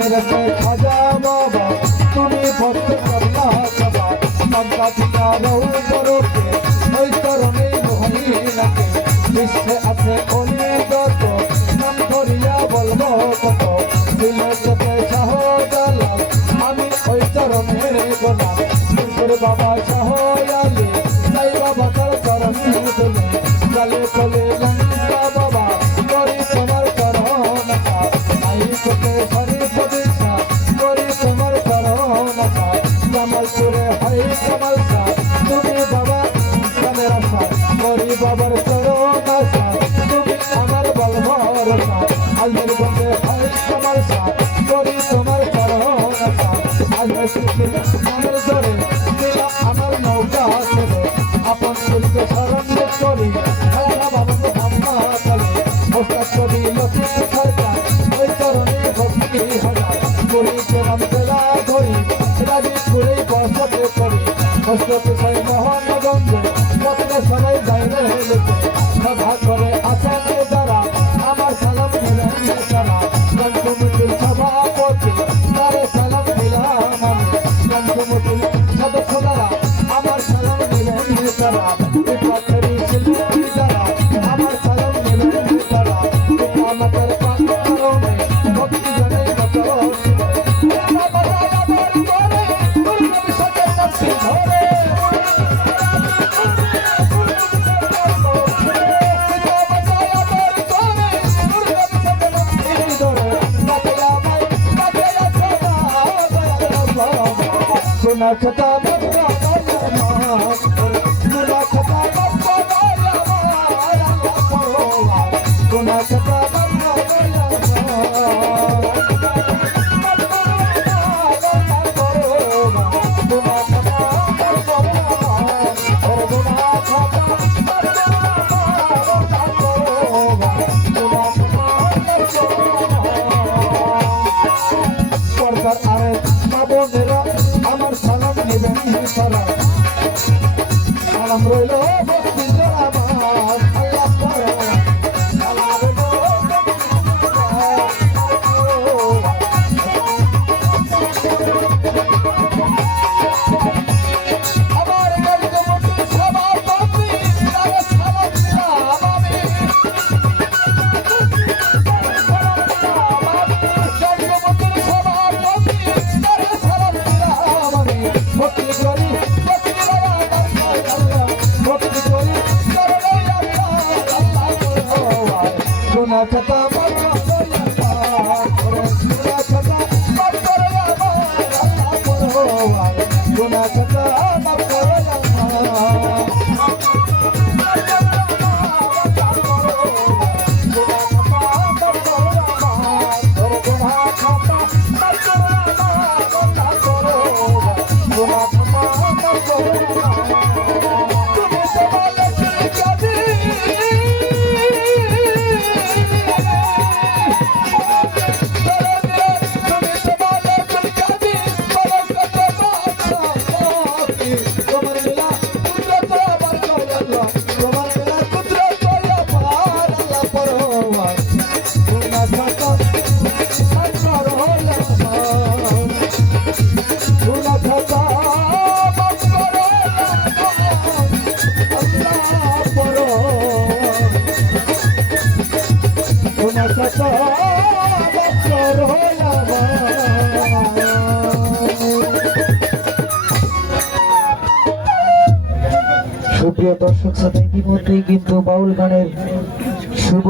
मेरे खाजा बाबा तुम्हें भक्त करना सभा नंदा पिता रहू करोगे ओई तरने मोहनी लगे जिससे अपने ओने दो नाम धरिया বলবো কত দিলে তোকে শাহজালা আমি ওই চরণে গোলাম তোর বাবা শাহজালি তাই বাবা তার চরণে দোলে গলে গলে লঙ্কা বাবা করি তোমার চরণ আই তোকে হরি প্রদিশা করি তোমার চরণ জামালপুরে হয় কমল সা তুমি বাবা কামের আশা করি বাবার চরণ আশা তুমি আমার বলভর আল্লাহর বন্দে হয় কমল সা করি তোমার চরণ আশা আল্লাহ শিখে আমার ধরে দিলা আমার নৌকা ছেড়ে আপন পুরীকে শরণ করি হারা বাবা ধাম্মা চলে মোস্তাক করি লক্ষ্মী সরকার ওই চরণে ভক্তি হাজার পুরীকে নাম তেলা ধরি রাজি পুরে বসতে করি বসতে সাই মোহনগঞ্জ পথে সবাই বাইরে লেগে সভা করে আসেন যারা আমার সালাম দিলেন তারা গন্তমুটির সভাপতি তারে সালাম দিলাম আমি গন্তমুটির সদস্যরা আমার সালাম দিলেন তারা বিপক্ষেরই শিল্পী যারা আমার সালাম দিলেন তারা আমাদের কারণে ভক্তি জানে কত Guna kata bappa daya guna kata bappa daya guna kata bappa daya salam roilo bokti jama Allah para salam আমার গলতে মতি সবার বাপি তারে সালাম দিলাম আমি গলতে মতি সবার বাপি তারে সালাম দিলাম আমি ভক্তি করি guna kata bappa daya guna kata bappa daya guna kata bappa daya শত বছর সুপ্রিয় দর্শক শ্রোতা, ইতিমধ্যেই কিন্তু বাউল গানের শুভ